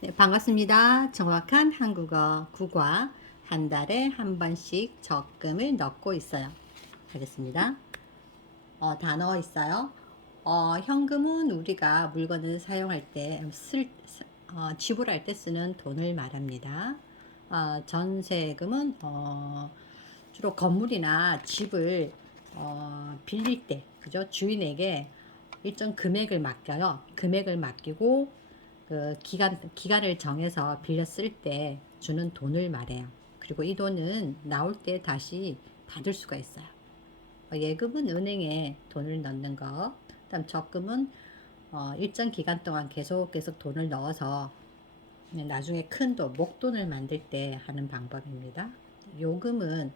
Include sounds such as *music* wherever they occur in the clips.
네, 반갑습니다. 정확한 한국어 국화 한 달에 한 번씩 적금을 넣고 있어요. 하겠습니다. 어, 단어 있어요. 어, 현금은 우리가 물건을 사용할 때, 쓸, 어, 지불할 때 쓰는 돈을 말합니다. 어, 전세금은 어, 주로 건물이나 집을 어, 빌릴 때, 그죠? 주인에게 일정 금액을 맡겨요. 금액을 맡기고 그 기간 기간을 정해서 빌렸을 때 주는 돈을 말해요. 그리고 이 돈은 나올 때 다시 받을 수가 있어요. 어, 예금은 은행에 돈을 넣는 거. 그다음 적금은 어, 일정 기간 동안 계속 계속 돈을 넣어서 나중에 큰 돈, 목돈을 만들 때 하는 방법입니다. 요금은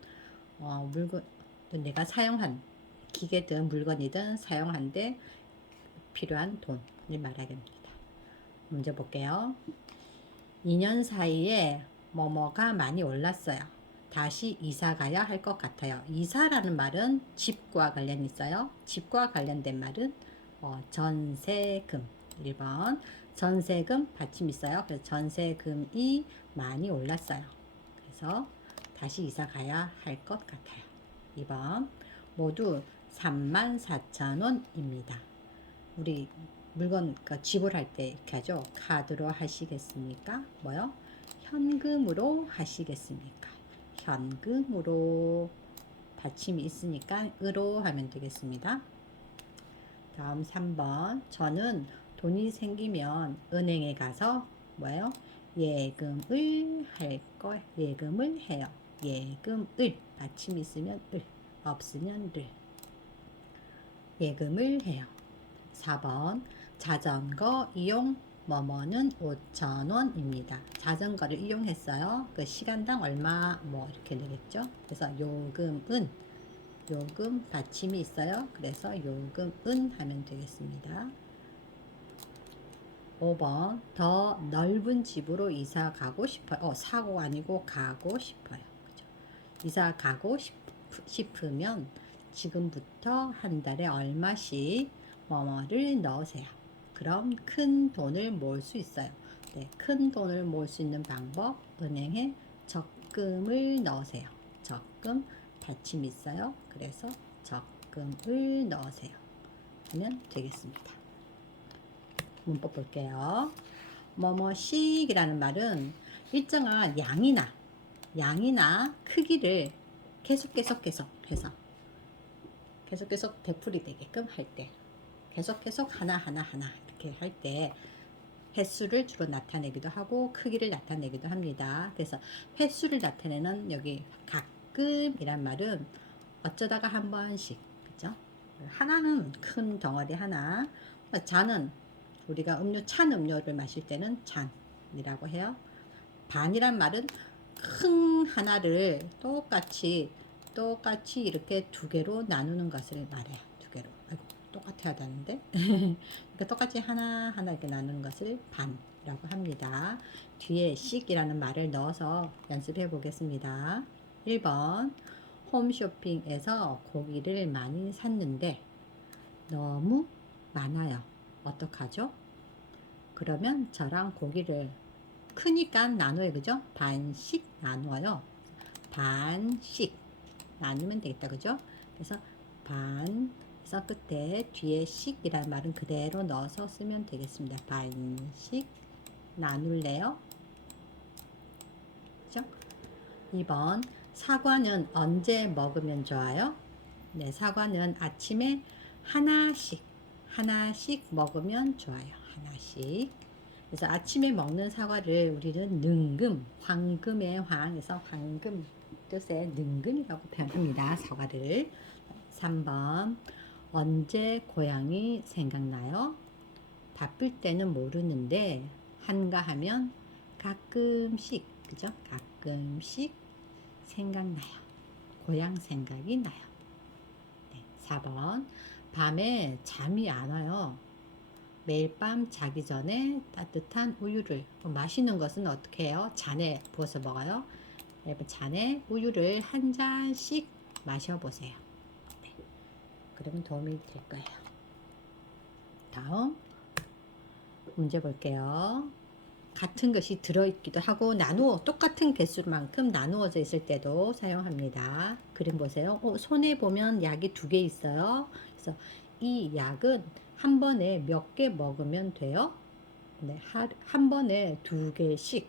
어, 물건 내가 사용한 기계든 물건이든 사용한데 필요한 돈을 말하겠습니다. 문제 볼게요. 2년 사이에 뭐뭐가 많이 올랐어요. 다시 이사 가야 할 것 같아요. 이사라는 말은 집과 관련 있어요. 집과 관련된 말은 어, 전세금. 1번 전세금 받침 있어요. 그래서 전세금이 많이 올랐어요. 그래서 다시 이사 가야 할 것 같아요. 2번 모두 34,000원입니다. 우리 물건 그 지불할 때 이렇게 하죠. 카드로 하시겠습니까? 뭐요? 현금으로 하시겠습니까? 현금으로 받침이 있으니까 으로 하면 되겠습니다. 다음 3번 저는 돈이 생기면 은행에 가서 뭐예요? 예금을 할 거, 예금을 해요. 예금을 받침이 있으면 을, 없으면 를. 예금을 해요. 4번 자전거 이용 뭐뭐는 5,000원입니다. 자전거를 이용했어요. 그 시간당 얼마 뭐 이렇게 되겠죠. 그래서 요금은 요금 받침이 있어요. 그래서 요금은 하면 되겠습니다. 5번 더 넓은 집으로 이사 가고 싶어요. 어, 사고 아니고 가고 싶어요. 그죠? 이사 가고 싶, 싶으면 지금부터 한 달에 얼마씩 뭐뭐를 넣으세요. 그럼 큰 돈을 모을 수 있어요. 네, 큰 돈을 모을 수 있는 방법 은행에 적금을 넣으세요. 적금 받침 있어요. 그래서 적금을 넣으세요. 하면 되겠습니다. 문법 볼게요. 뭐뭐씩이라는 말은 일정한 양이나 양이나 크기를 계속 계속 계속 해서 계속 계속 되풀이 되게끔 할 때 계속 계속 하나 하나 하나 이렇게 할 때 횟수를 주로 나타내기도 하고 크기를 나타내기도 합니다. 그래서 횟수를 나타내는 여기 가끔이란 말은 어쩌다가 한 번씩 그죠? 하나는 큰 덩어리 하나 잔은 우리가 음료 찬 음료를 마실 때는 잔이라고 해요. 반이란 말은 큰 하나를 똑같이 똑같이 이렇게 두 개로 나누는 것을 말해요. 똑같아야 되는데. *laughs* 그러니까 똑같이 하나 하나 이렇게 나누는 것을 반이라고 합니다. 뒤에 씩이라는 말을 넣어서 연습해 보겠습니다. 1번 홈쇼핑에서 고기를 많이 샀는데 너무 많아요. 어떡하죠? 그러면 저랑 고기를 크니까 나눠요. 그죠? 반씩 나누어요. 반씩 나누면 되겠다. 그죠? 그래서 반 그래서 끝에 뒤에 식이라는 말은 그대로 넣어서 쓰면 되겠습니다. 반씩 나눌래요? 그죠? 2번 사과는 언제 먹으면 좋아요? 네, 사과는 아침에 하나씩 하나씩 먹으면 좋아요. 하나씩. 그래서 아침에 먹는 사과를 우리는 능금, 황금의 황에서 황금 뜻의 능금이라고 표현합니다. 사과를. 3번 언제 고향이 생각나요? 바쁠 때는 모르는데 한가하면 가끔씩 그죠? 가끔씩 생각나요. 고향 생각이 나요. 네, 4번 밤에 잠이 안 와요. 매일 밤 자기 전에 따뜻한 우유를 마시는 것은 어떻게 해요? 잔에 부어서 먹어요. 여러분 잔에 우유를 한 잔씩 마셔보세요. 네. 그러면 도움이 될 거예요. 다음 문제 볼게요. 같은 것이 들어있기도 하고 나누어 똑같은 개수만큼 나누어져 있을 때도 사용합니다. 그림 보세요. 어, 손에 보면 약이 두 개 있어요. 그래서 이 약은 한 번에 몇 개 먹으면 돼요? 네, 하- 한 번에 두 개씩.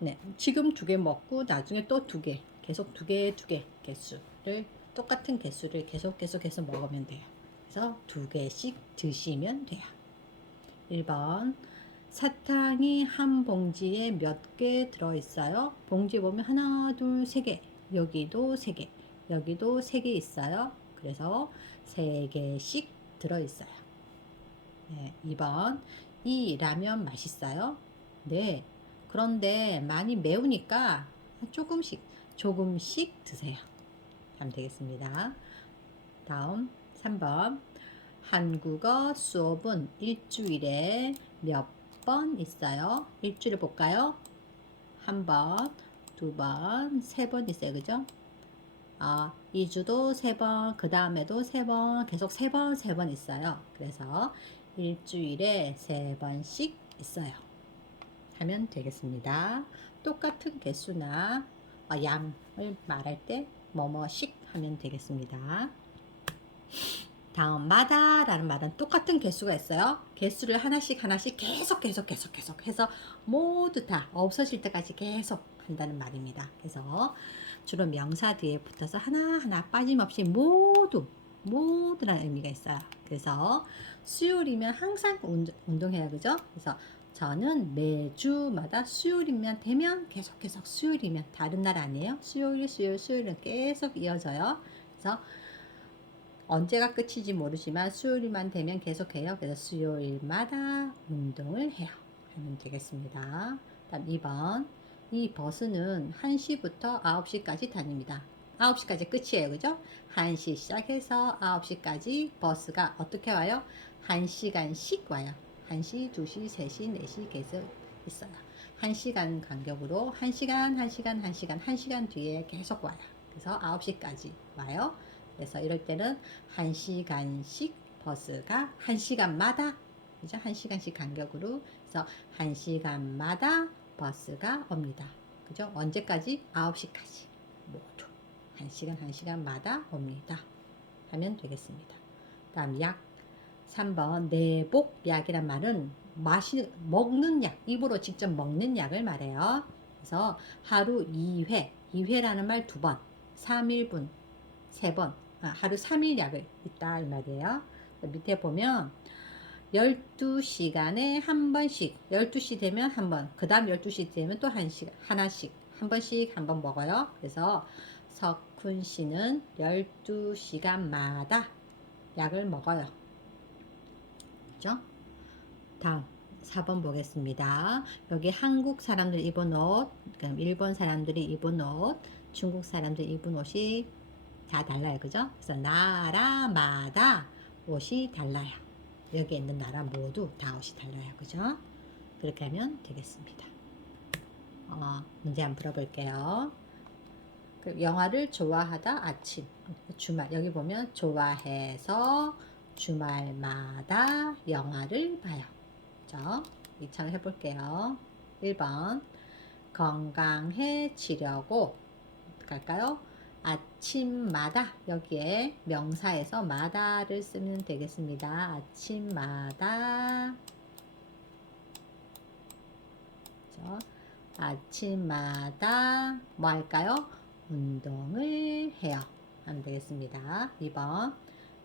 네, 지금 두 개 먹고 나중에 또 두 개, 계속 두 개, 두 개 개수를 똑같은 개수를 계속 계속 해서 먹으면 돼요. 그래서 두 개씩 드시면 돼요. 1번 사탕이 한 봉지에 몇 개 들어있어요? 봉지 보면 하나, 둘, 세 개. 여기도 세 개. 여기도 세 개 있어요. 그래서 세 개씩 들어있어요. 네, 2번 이 라면 맛있어요? 네. 그런데 많이 매우니까 조금씩 조금씩 드세요. 하면 되겠습니다. 다음 3번 한국어 수업은 일주일에 몇 번 있어요? 일주일에 볼까요? 한 번, 두 번, 세 번 있어요. 그죠? 아, 2주도 세 번, 그 다음에도 세 번, 계속 세 번, 세 번 있어요. 그래서 일주일에 세 번씩 있어요. 하면 되겠습니다. 똑같은 개수나 어, 양을 말할 때 뭐뭐씩 하면 되겠습니다. 다음 마다라는 말은 똑같은 개수가 있어요. 개수를 하나씩 하나씩 계속 계속 계속 계속 해서 모두 다 없어질 때까지 계속 한다는 말입니다. 그래서 주로 명사 뒤에 붙어서 하나하나 빠짐없이 모두 모두라는 의미가 있어요. 그래서 수요일이면 항상 운- 운동해야 그죠? 그래서 저는 매주마다 수요일이면 되면 계속 계속 수요일이면 다른 날 아니에요? 수요일 수요일 수요일은 계속 이어져요. 그래서 언제가 끝인지 모르지만 수요일만 되면 계속해요. 그래서 수요일마다 운동을 해요. 하면 되겠습니다. 다음 2번. 이 버스는 1시부터 9시까지 다닙니다. 9시까지 끝이에요. 그죠? 1시 시작해서 9시까지 버스가 어떻게 와요? 1시간씩 와요. 1시, 2시, 3시, 4시 계속 있어요. 1시간 간격으로 1시간, 1시간, 1시간, 1시간 뒤에 계속 와요. 그래서 9시까지 와요. 그래서 이럴 때는 1시간씩 버스가 1시간마다 그죠? 1시간씩 간격으로 그래서 1시간마다 버스가 옵니다. 그죠? 언제까지? 9시까지 모두 1시간 1시간마다 옵니다. 하면 되겠습니다. 다음 약 3번 내복약이란 말은 마시 먹는 약, 입으로 직접 먹는 약을 말해요. 그래서 하루 2회, 2회라는 말 두 번, 3일분 세 번, 아, 하루 3일 약을 있다 이 말이에요. 밑에 보면 12시간에 한 번씩 12시 되면 한 번, 그 다음 12시 되면 또 한 시간, 하나씩 한 번씩 한 번 먹어요. 그래서 석훈 씨는 12시간마다 약을 먹어요. 그죠? 다음 4번 보겠습니다. 여기 한국 사람들이 입은 옷, 일본 사람들이 입은 옷, 중국 사람들이 입은 옷이 다 달라요. 그죠? 그래서 나라마다 옷이 달라요. 여기 있는 나라 모두 다 옷이 달라요. 그죠? 그렇게 하면 되겠습니다. 어, 문제 한번 풀어볼게요. 그 영화를 좋아하다 아침 주말 여기 보면 좋아해서 주말마다 영화를 봐요. 그죠? 이처럼 해볼게요. 1번 건강해지려고 갈까요? 아침마다 여기에 명사에서 마다를 쓰면 되겠습니다. 아침마다? 아침마다 뭐 할까요? 운동을 해요. 하면 되겠습니다. 2번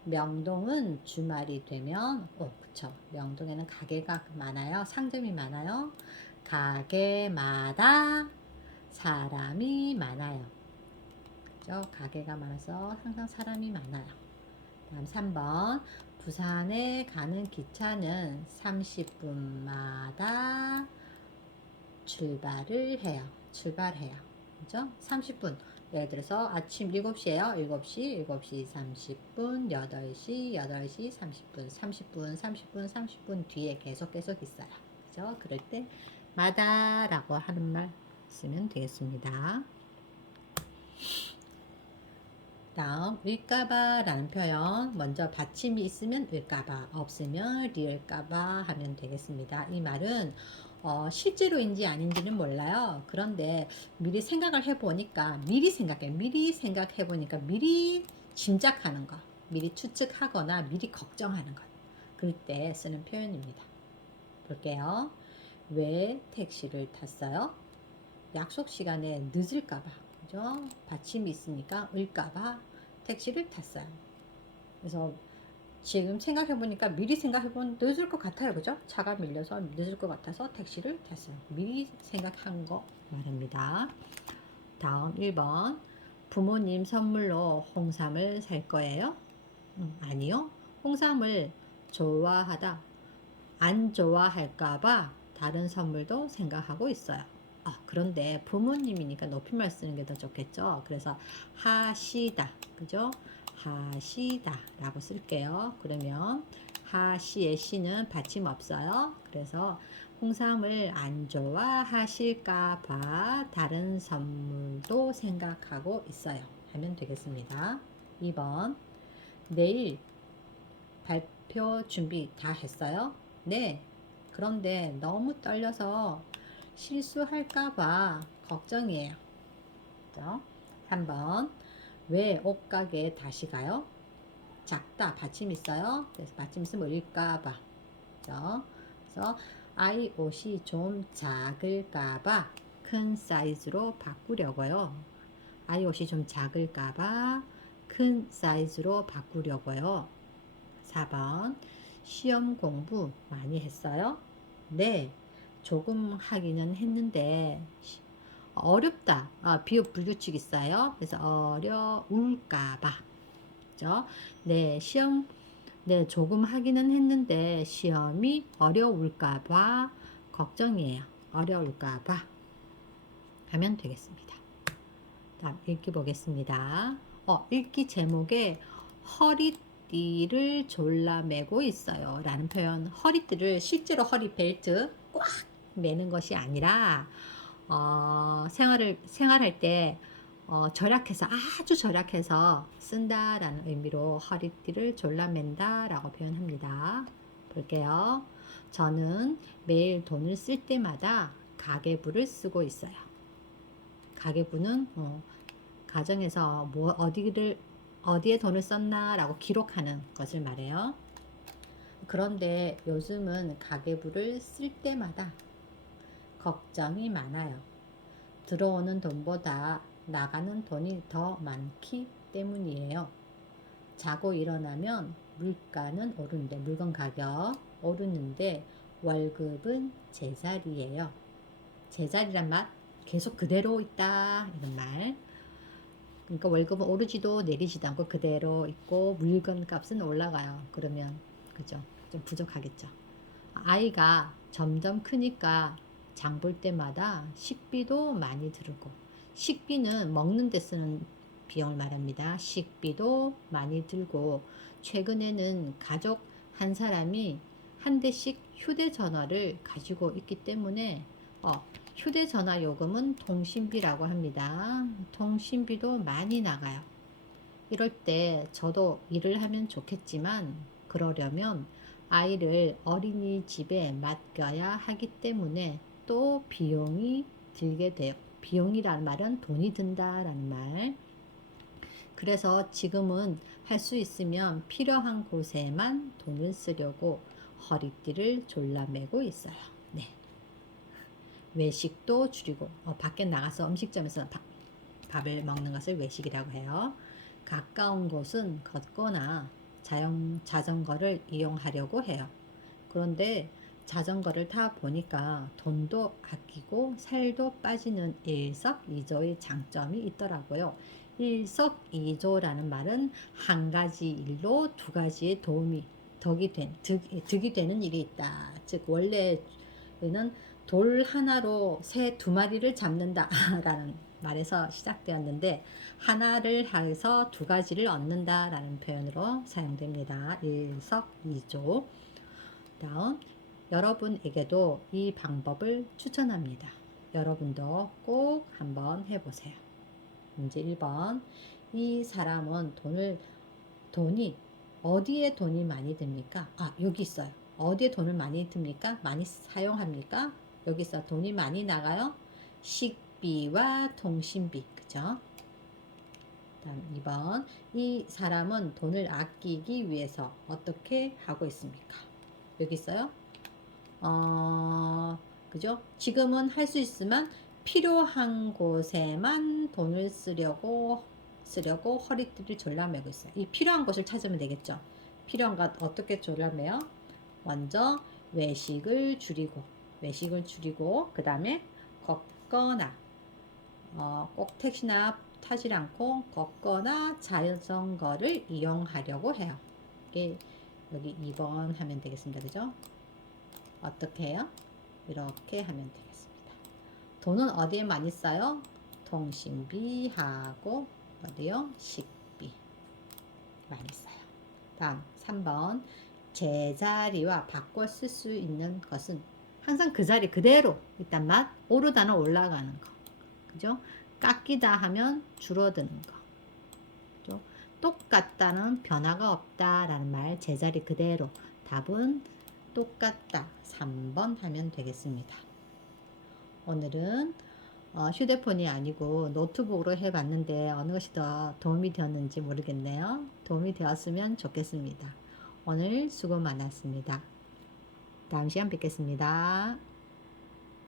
명동은 주말이 되면 오 그쵸 명동에는 가게가 많아요. 상점이 많아요. 가게마다 사람이 많아요. 그죠? 가게가 많아서 항상 사람이 많아요. 다음 3번 부산에 가는 기차는 30분마다 출발을 해요. 출발해요. 그죠? 30분. 예를 들어서 아침 7시에요. 7시, 7시 30분, 8시, 8시 30분, 30분, 30분, 30분 뒤에 계속 계속 있어요. 그죠? 그럴 때 마다라고 하는 말 쓰면 되겠습니다. 다음 을까봐라는 표현 먼저 받침이 있으면 을까봐 없으면 리을까봐 하면 되겠습니다. 이 말은 어, 실제로인지 아닌지는 몰라요. 그런데 미리 생각을 해보니까 미리 생각해 미리 생각해 보니까 미리 짐작하는 거, 미리 추측하거나 미리 걱정하는 것 그럴 때 쓰는 표현입니다. 볼게요. 왜 택시를 탔어요? 약속 시간에 늦을까봐, 그죠? 받침이 있으니까 을까봐 택시를 탔어요. 그래서 지금 생각해보니까 미리 생각해보면 늦을 것 같아요. 그죠? 차가 밀려서 늦을 것 같아서 택시를 탔어요. 미리 생각한 거 말입니다. 다음 1번. 부모님 선물로 홍삼을 살 거예요? 음, 아니요. 홍삼을 좋아하다. 안 좋아할까봐 다른 선물도 생각하고 있어요. 아, 그런데 부모님이니까 높임말 쓰는 게 더 좋겠죠. 그래서 하시다. 그죠? 하시다 라고 쓸게요. 그러면 하시의 시는 받침 없어요. 그래서 홍삼을 안 좋아하실까 봐 다른 선물도 생각하고 있어요. 하면 되겠습니다. 2번 내일 발표 준비 다 했어요? 네. 그런데 너무 떨려서 실수할까 봐 걱정이에요. 그죠? 3번 왜 옷가게에 다시 가요? 작다 받침 있어요. 그래서 받침 있으면 을까봐. 그죠? 그래서 아이 옷이 좀 작을까봐 큰 사이즈로 바꾸려고요. 아이 옷이 좀 작을까봐 큰 사이즈로 바꾸려고요. 4번 시험 공부 많이 했어요? 네, 조금 하기는 했는데 시- 어렵다. 아, 비읍 불규칙 있어요. 그래서 어려울까봐. 그죠? 네, 시험, 네, 조금 하기는 했는데 시험이 어려울까봐 걱정이에요. 어려울까봐. 하면 되겠습니다. 다음 읽기 보겠습니다. 어, 읽기 제목에 허리띠를 졸라매고 있어요. 라는 표현. 허리띠를 실제로 허리 벨트 꽉 매는 것이 아니라 어, 생활을 생활할 때 어, 절약해서 아주 절약해서 쓴다라는 의미로 허리띠를 졸라맨다라고 표현합니다. 볼게요. 저는 매일 돈을 쓸 때마다 가계부를 쓰고 있어요. 가계부는 어, 가정에서 뭐 어디를 어디에 돈을 썼나라고 기록하는 것을 말해요. 그런데 요즘은 가계부를 쓸 때마다 걱정이 많아요. 들어오는 돈보다 나가는 돈이 더 많기 때문이에요. 자고 일어나면 물가는 오르는데 물건 가격 오르는데 월급은 제자리예요. 제자리란 말 계속 그대로 있다 이런 말. 그러니까 월급은 오르지도 내리지도 않고 그대로 있고 물건 값은 올라가요. 그러면 그죠? 좀 부족하겠죠. 아이가 점점 크니까 장 볼 때마다 식비도 많이 들고 식비는 먹는 데 쓰는 비용을 말합니다. 식비도 많이 들고 최근에는 가족 한 사람이 한 대씩 휴대전화를 가지고 있기 때문에 어, 휴대전화 요금은 통신비라고 합니다. 통신비도 많이 나가요. 이럴 때 저도 일을 하면 좋겠지만 그러려면 아이를 어린이집에 맡겨야 하기 때문에 또 비용이 들게 돼요. 비용이라는 말은 돈이 든다라는 말. 그래서 지금은 할 수 있으면 필요한 곳에만 돈을 쓰려고 허리띠를 졸라매고 있어요. 네. 외식도 줄이고 어, 밖에 나가서 음식점에서 밥, 밥을 먹는 것을 외식이라고 해요. 가까운 곳은 걷거나 자영, 자전거를 이용하려고 해요. 그런데 자전거를 타 보니까 돈도 아끼고 살도 빠지는 일석이조의 장점이 있더라고요. 일석이조라는 말은 한 가지 일로 두 가지의 도움이 덕이 된 득, 득이 되는 일이 있다. 즉 원래는 돌 하나로 새 두 마리를 잡는다라는 말에서 시작되었는데 하나를 해서 두 가지를 얻는다라는 표현으로 사용됩니다. 일석이조. 다음 여러분에게도 이 방법을 추천합니다. 여러분도 꼭 한번 해보세요. 문제 1번. 이 사람은 돈을 돈이 어디에 돈이 많이 듭니까? 아, 여기 있어요. 어디에 돈을 많이 듭니까? 많이 사용합니까? 여기서 돈이 많이 나가요. 식비와 통신비. 그죠? 다음 2번. 이 사람은 돈을 아끼기 위해서 어떻게 하고 있습니까? 여기 있어요. 어, 그죠? 지금은 할 수 있으면 필요한 곳에만 돈을 쓰려고 쓰려고 허리띠를 졸라매고 있어요. 이 필요한 곳을 찾으면 되겠죠. 필요한 것 어떻게 졸라매요? 먼저 외식을 줄이고 외식을 줄이고 그 다음에 걷거나 어, 꼭 택시나 타지 않고 걷거나 자전거를 이용하려고 해요. 이게 여기 2번 하면 되겠습니다. 그죠? 어떻게 해요? 이렇게 하면 되겠습니다. 돈은 어디에 많이 써요? 통신비하고 어디요? 식비 많이 써요. 다음 3번 제자리와 바꿔 쓸 수 있는 것은 항상 그 자리 그대로 일단 맛 오르다는 올라가는 거 그죠? 깎이다 하면 줄어드는 거 그죠? 똑같다는 변화가 없다라는 말 제자리 그대로 답은 똑같다 3번 하면 되겠습니다. 오늘은 어, 휴대폰이 아니고 노트북으로 해봤는데 어느 것이 더 도움이 되었는지 모르겠네요. 도움이 되었으면 좋겠습니다. 오늘 수고 많았습니다. 다음 시간 뵙겠습니다.